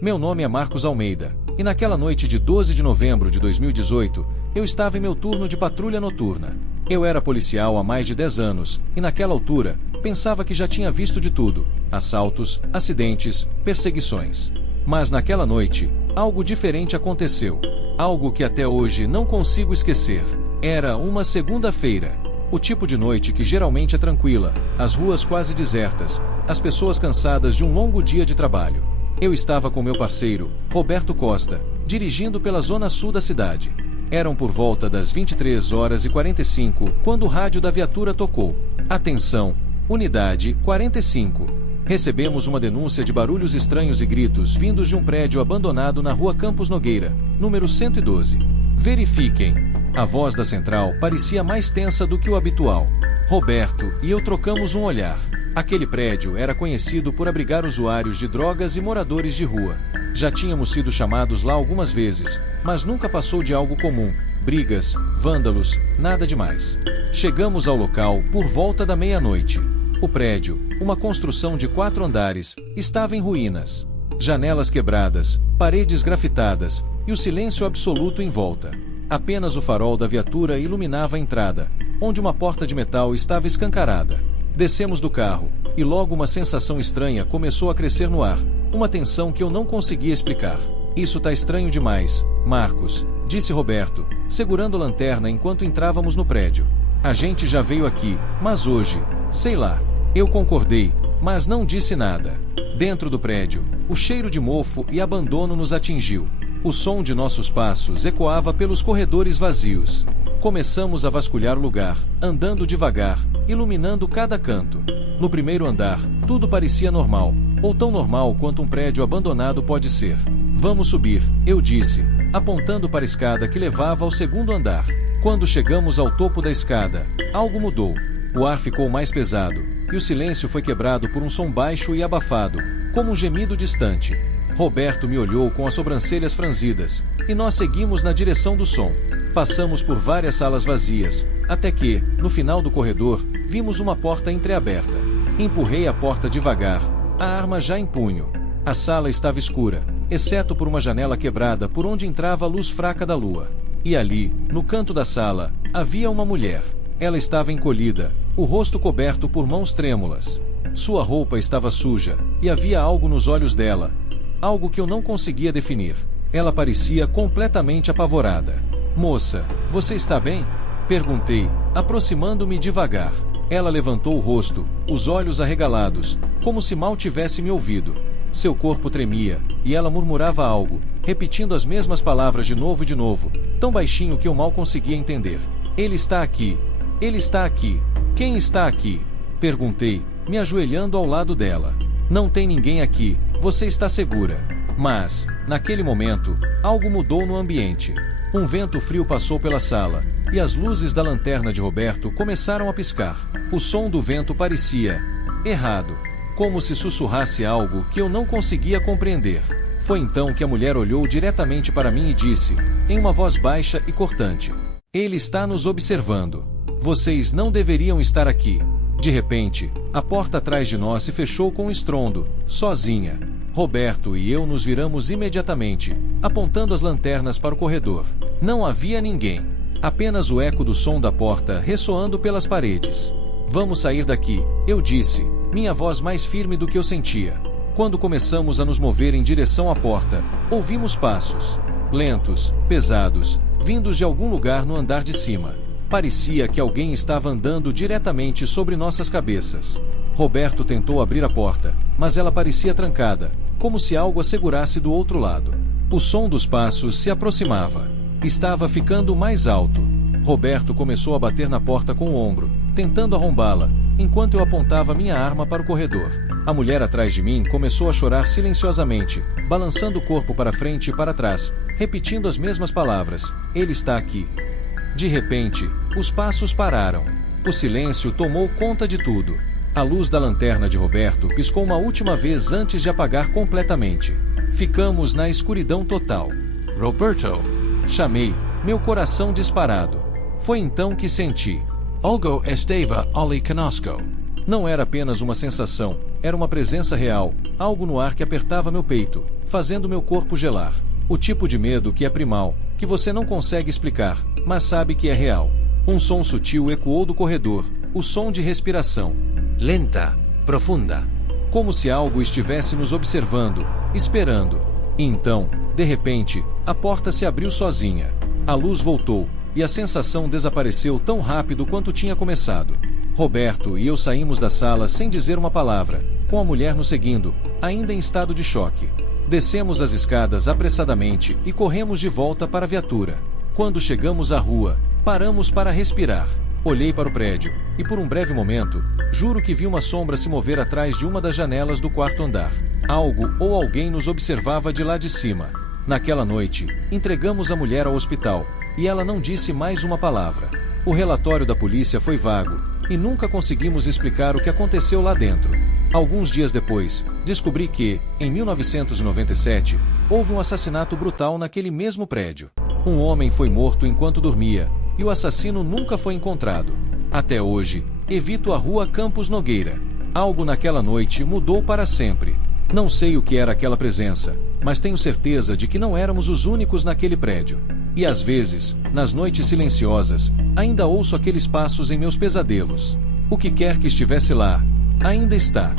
Meu nome é Marcos Almeida, e naquela noite de 12 de novembro de 2018, eu estava em meu turno de patrulha noturna. Eu era policial há mais de 10 anos, e naquela altura, pensava que já tinha visto de tudo: assaltos, acidentes, perseguições. Mas naquela noite, algo diferente aconteceu. Algo que até hoje não consigo esquecer. Era uma segunda-feira. O tipo de noite que geralmente é tranquila, as ruas quase desertas, as pessoas cansadas de um longo dia de trabalho. Eu estava com meu parceiro, Roberto Costa, dirigindo pela zona sul da cidade. Eram por volta das 23h45 quando o rádio da viatura tocou. Atenção, unidade 45. Recebemos uma denúncia de barulhos estranhos e gritos vindos de um prédio abandonado na rua Campos Nogueira, número 112. Verifiquem. A voz da central parecia mais tensa do que o habitual. Roberto e eu trocamos um olhar. Aquele prédio era conhecido por abrigar usuários de drogas e moradores de rua. Já tínhamos sido chamados lá algumas vezes, mas nunca passou de algo comum: brigas, vândalos, nada demais. Chegamos ao local por volta da meia-noite. O prédio, uma construção de 4 andares, estava em ruínas. Janelas quebradas, paredes grafitadas e o silêncio absoluto em volta. Apenas o farol da viatura iluminava a entrada, onde uma porta de metal estava escancarada. Descemos do carro, e logo uma sensação estranha começou a crescer no ar, uma tensão que eu não conseguia explicar. Isso tá estranho demais, Marcos, disse Roberto, segurando a lanterna enquanto entrávamos no prédio. A gente já veio aqui, mas hoje, sei lá. Eu concordei, mas não disse nada. Dentro do prédio, o cheiro de mofo e abandono nos atingiu. O som de nossos passos ecoava pelos corredores vazios. Começamos a vasculhar o lugar, andando devagar, iluminando cada canto. No primeiro andar, tudo parecia normal, ou tão normal quanto um prédio abandonado pode ser. Vamos subir, eu disse, apontando para a escada que levava ao segundo andar. Quando chegamos ao topo da escada, algo mudou. O ar ficou mais pesado, e o silêncio foi quebrado por um som baixo e abafado, como um gemido distante. Roberto me olhou com as sobrancelhas franzidas, e nós seguimos na direção do som. Passamos por várias salas vazias, até que, no final do corredor, vimos uma porta entreaberta. Empurrei a porta devagar, a arma já em punho. A sala estava escura, exceto por uma janela quebrada por onde entrava a luz fraca da lua. E ali, no canto da sala, havia uma mulher. Ela estava encolhida, o rosto coberto por mãos trêmulas. Sua roupa estava suja, e havia algo nos olhos dela, algo que eu não conseguia definir. Ela parecia completamente apavorada. Moça, você está bem? Perguntei, aproximando-me devagar. Ela levantou o rosto, os olhos arregalados, como se mal tivesse me ouvido. Seu corpo tremia, e ela murmurava algo, repetindo as mesmas palavras de novo, tão baixinho que eu mal conseguia entender. Ele está aqui. Ele está aqui. Quem está aqui? Perguntei, me ajoelhando ao lado dela. Não tem ninguém aqui, você está segura. Mas, naquele momento, algo mudou no ambiente. Um vento frio passou pela sala, e as luzes da lanterna de Roberto começaram a piscar. O som do vento parecia errado, como se sussurrasse algo que eu não conseguia compreender. Foi então que a mulher olhou diretamente para mim e disse, em uma voz baixa e cortante: ele está nos observando. Vocês não deveriam estar aqui. De repente, a porta atrás de nós se fechou com um estrondo, sozinha. Roberto e eu nos viramos imediatamente, apontando as lanternas para o corredor. Não havia ninguém. Apenas o eco do som da porta ressoando pelas paredes. Vamos sair daqui, eu disse, minha voz mais firme do que eu sentia. Quando começamos a nos mover em direção à porta, ouvimos passos. Lentos, pesados, vindos de algum lugar no andar de cima. Parecia que alguém estava andando diretamente sobre nossas cabeças. Roberto tentou abrir a porta, mas ela parecia trancada, como se algo a segurasse do outro lado. O som dos passos se aproximava. Estava ficando mais alto. Roberto começou a bater na porta com o ombro, tentando arrombá-la, enquanto eu apontava minha arma para o corredor. A mulher atrás de mim começou a chorar silenciosamente, balançando o corpo para frente e para trás, repetindo as mesmas palavras: ele está aqui. De repente, os passos pararam. O silêncio tomou conta de tudo. A luz da lanterna de Roberto piscou uma última vez antes de apagar completamente. Ficamos na escuridão total. Roberto! Chamei, meu coração disparado. Foi então que senti. Algo estava ali conosco. Não era apenas uma sensação, era uma presença real, algo no ar que apertava meu peito, fazendo meu corpo gelar. O tipo de medo que é primal, que você não consegue explicar, mas sabe que é real. Um som sutil ecoou do corredor, o som de respiração. Lenta, profunda. Como se algo estivesse nos observando, esperando. E então, de repente, a porta se abriu sozinha. A luz voltou, e a sensação desapareceu tão rápido quanto tinha começado. Roberto e eu saímos da sala sem dizer uma palavra, com a mulher nos seguindo, ainda em estado de choque. Descemos as escadas apressadamente e corremos de volta para a viatura. Quando chegamos à rua, paramos para respirar. Olhei para o prédio, e por um breve momento, juro que vi uma sombra se mover atrás de uma das janelas do quarto andar. Algo ou alguém nos observava de lá de cima. Naquela noite, entregamos a mulher ao hospital, e ela não disse mais uma palavra. O relatório da polícia foi vago, e nunca conseguimos explicar o que aconteceu lá dentro. Alguns dias depois, descobri que, em 1997, houve um assassinato brutal naquele mesmo prédio. Um homem foi morto enquanto dormia, e o assassino nunca foi encontrado. Até hoje, evito a rua Campos Nogueira. Algo naquela noite mudou para sempre. Não sei o que era aquela presença, mas tenho certeza de que não éramos os únicos naquele prédio. E às vezes, nas noites silenciosas, ainda ouço aqueles passos em meus pesadelos. O que quer que estivesse lá, ainda está.